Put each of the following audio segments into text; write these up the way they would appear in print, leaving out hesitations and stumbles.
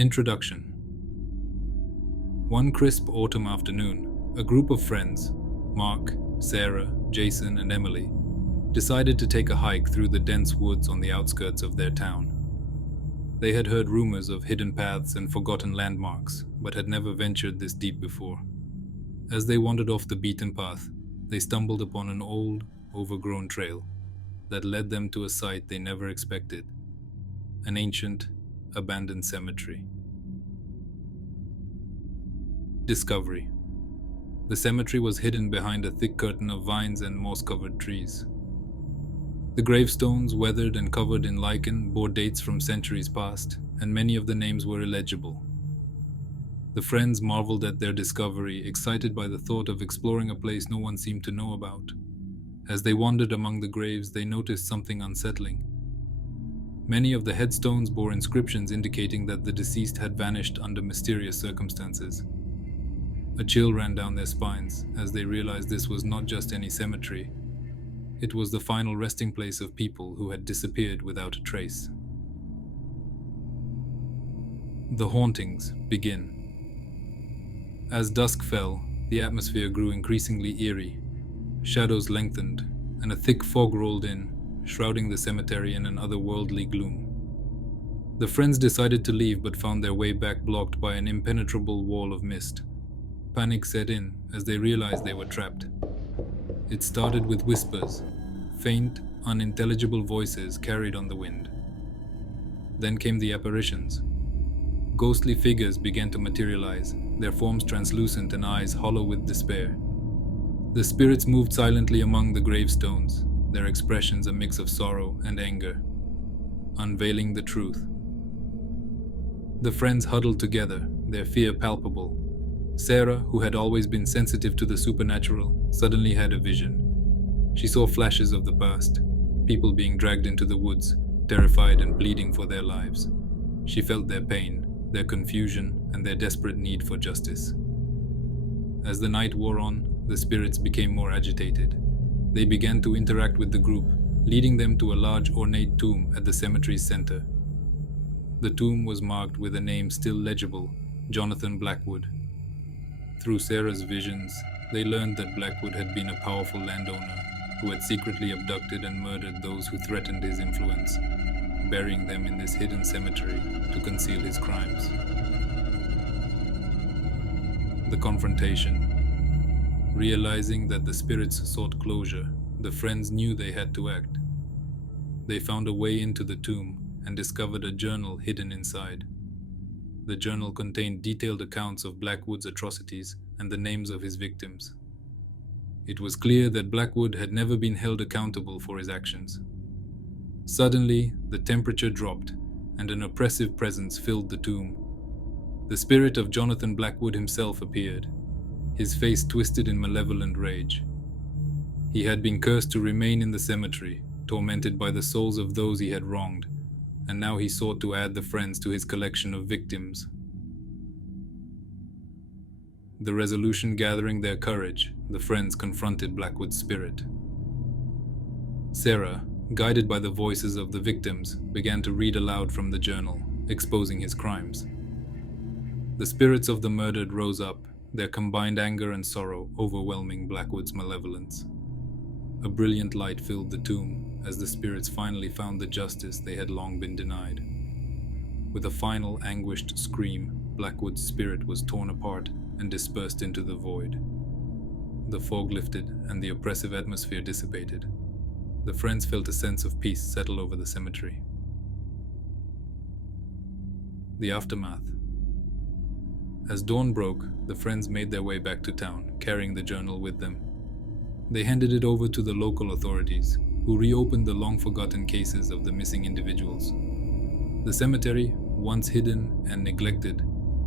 Introduction. One crisp autumn afternoon, a group of friends, Mark, Sarah, Jason, and Emily, decided to take a hike through the dense woods on the outskirts of their town. They had heard rumors of hidden paths and forgotten landmarks, but had never ventured this deep before. As they wandered off the beaten path, they stumbled upon an old, overgrown trail that led them to a site they never expected: an ancient, abandoned cemetery. Discovery. The cemetery was hidden behind a thick curtain of vines and moss-covered trees. The gravestones, weathered and covered in lichen, bore dates from centuries past, and many of the names were illegible. The friends marveled at their discovery, excited by the thought of exploring a place no one seemed to know about. As they wandered among the graves, they noticed something unsettling. Many of the headstones bore inscriptions indicating that the deceased had vanished under mysterious circumstances. A chill ran down their spines as they realized this was not just any cemetery. It was the final resting place of people who had disappeared without a trace. The hauntings begin. As dusk fell, the atmosphere grew increasingly eerie. Shadows lengthened, and a thick fog rolled in, shrouding the cemetery in an otherworldly gloom. The friends decided to leave but found their way back blocked by an impenetrable wall of mist. Panic set in as they realized they were trapped. It started with whispers, faint, unintelligible voices carried on the wind. Then came the apparitions. Ghostly figures began to materialize, their forms translucent and eyes hollow with despair. The spirits moved silently among the gravestones, their expressions a mix of sorrow and anger, unveiling the truth. The friends huddled together, their fear palpable. Sarah, who had always been sensitive to the supernatural, suddenly had a vision. She saw flashes of the past, people being dragged into the woods, terrified and bleeding for their lives. She felt their pain, their confusion, and their desperate need for justice. As the night wore on, the spirits became more agitated. They began to interact with the group, leading them to a large ornate tomb at the cemetery's center. The tomb was marked with a name still legible: Jonathan Blackwood. Through Sarah's visions, they learned that Blackwood had been a powerful landowner who had secretly abducted and murdered those who threatened his influence, burying them in this hidden cemetery to conceal his crimes. The confrontation. Realizing that the spirits sought closure, the friends knew they had to act. They found a way into the tomb and discovered a journal hidden inside. The journal contained detailed accounts of Blackwood's atrocities and the names of his victims. It was clear that Blackwood had never been held accountable for his actions. Suddenly, the temperature dropped, and an oppressive presence filled the tomb. The spirit of Jonathan Blackwood himself appeared, his face twisted in malevolent rage. He had been cursed to remain in the cemetery, tormented by the souls of those he had wronged, and now he sought to add the friends to his collection of victims. The resolution gathering their courage, the friends confronted Blackwood's spirit. Sarah, guided by the voices of the victims, began to read aloud from the journal, exposing his crimes. The spirits of the murdered rose up, their combined anger and sorrow overwhelming Blackwood's malevolence. A brilliant light filled the tomb as the spirits finally found the justice they had long been denied. With a final anguished scream, Blackwood's spirit was torn apart and dispersed into the void. The fog lifted and the oppressive atmosphere dissipated. The friends felt a sense of peace settle over the cemetery. The aftermath. As dawn broke, the friends made their way back to town, carrying the journal with them. They handed it over to the local authorities, who reopened the long-forgotten cases of the missing individuals. The cemetery, once hidden and neglected,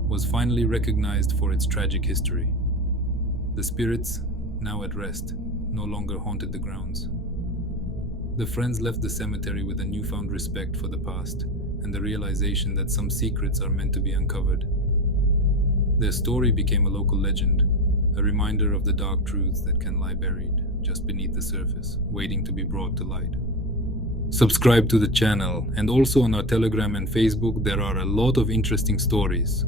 was finally recognized for its tragic history. The spirits, now at rest, no longer haunted the grounds. The friends left the cemetery with a newfound respect for the past and the realization that some secrets are meant to be uncovered. Their story became a local legend, a reminder of the dark truths that can lie buried just beneath the surface, waiting to be brought to light. Subscribe to the channel, and also on our Telegram and Facebook there are a lot of interesting stories.